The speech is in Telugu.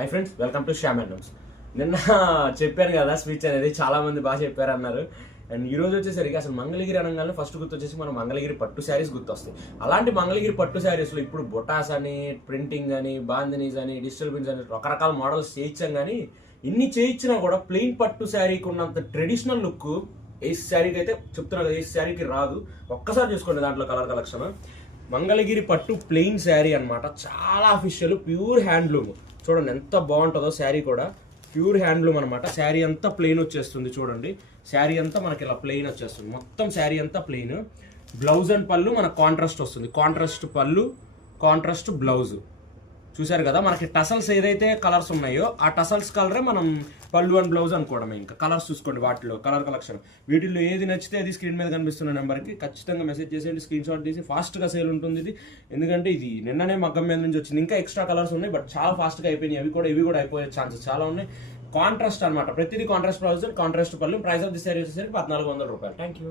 Hi friends, welcome to Shyam and notes. నిన్న చెప్పాను కదా స్పీచ్ అనేది, చాలా మంది బాగా చెప్పారు అన్నారు. అండ్ ఈ రోజు వచ్చేసరికి అసలు మంగళగిరి అనగానే ఫస్ట్ గుర్తు వచ్చేసి మనం మంగళగిరి పట్టు శారీస్ గుర్తొస్తాయి. అలాంటి మంగళగిరి పట్టు శారీస్లో ఇప్పుడు బొటాస్ అని, ప్రింటింగ్ అని, బాందినీస్ అని, డిజిటల్ ప్రింట్స్ అని రకరకాల మోడల్స్ చేయించాం. కానీ ఇన్ని చేయించినా కూడా ప్లెయిన్ పట్టు శారీకి ఉన్నంత ట్రెడిషనల్ లుక్ ఏ శారీకి అయితే చెప్తున్నా కదా, ఏ శారీకి రాదు. ఒక్కసారి చూసుకోండి దాంట్లో కలర్ కలెక్షన్. మంగళగిరి పట్టు ప్లెయిన్ శారీ అనమాట, చాలా అఫీషియల్, ప్యూర్ హ్యాండ్లూమ్. చూడండి ఎంత బాగుంటుందో శారీ కూడా, ప్యూర్ హ్యాండ్లూమ్ అనమాట. శారీ అంతా ప్లెయిన్ వచ్చేస్తుంది. చూడండి శారీ అంతా మనకి ఇలా ప్లెయిన్ వచ్చేస్తుంది, మొత్తం శారీ అంతా ప్లెయిన్. బ్లౌజ్ అండ్ పళ్ళు మనకు కాంట్రాస్ట్ వస్తుంది, కాంట్రాస్ట్ పళ్ళు, కాంట్రాస్ట్ బ్లౌజ్. చూసారు కదా, మనకి టసల్స్ ఏదైతే కలర్స్ ఉన్నాయో ఆ టసల్స్ కలరే మనం పళ్ళు అండ్ బ్లౌజ్ అనుకోవడమే. ఇంకా కలర్స్ చూసుకోండి, వాటిలో కలర్ కలెక్షన్. వీటిల్లో ఏది నచ్చితే అది స్క్రీన్ మీద కనిపిస్తున్న నెంబర్కి ఖచ్చితంగా మెసేజ్ చేసేయండి, స్క్రీన్ షాట్ తీసి. ఫాస్ట్గా సేల్ ఉంటుంది ఇది, ఎందుకంటే ఇది నిన్ననే మగ్గం మీద నుంచి వచ్చింది. ఇంకా ఎక్స్ట్రా కలర్స్ ఉన్నాయి, బట్ చాలా ఫాస్ట్గా అయిపోయినాయి. ఇవి కూడా అయిపోయే ఛాన్సెస్ చాలా ఉన్నాయి. కాంట్రాస్ట్ అనమాట, ప్రతిదీ కాంట్రాస్ట్ బ్లౌజ్, కాంట్రాస్ట్ పళ్ళు. ప్రైస్ ఆఫ్ ది శారీ వచ్చేసరికి 1400 రూపాయలు. Thank you.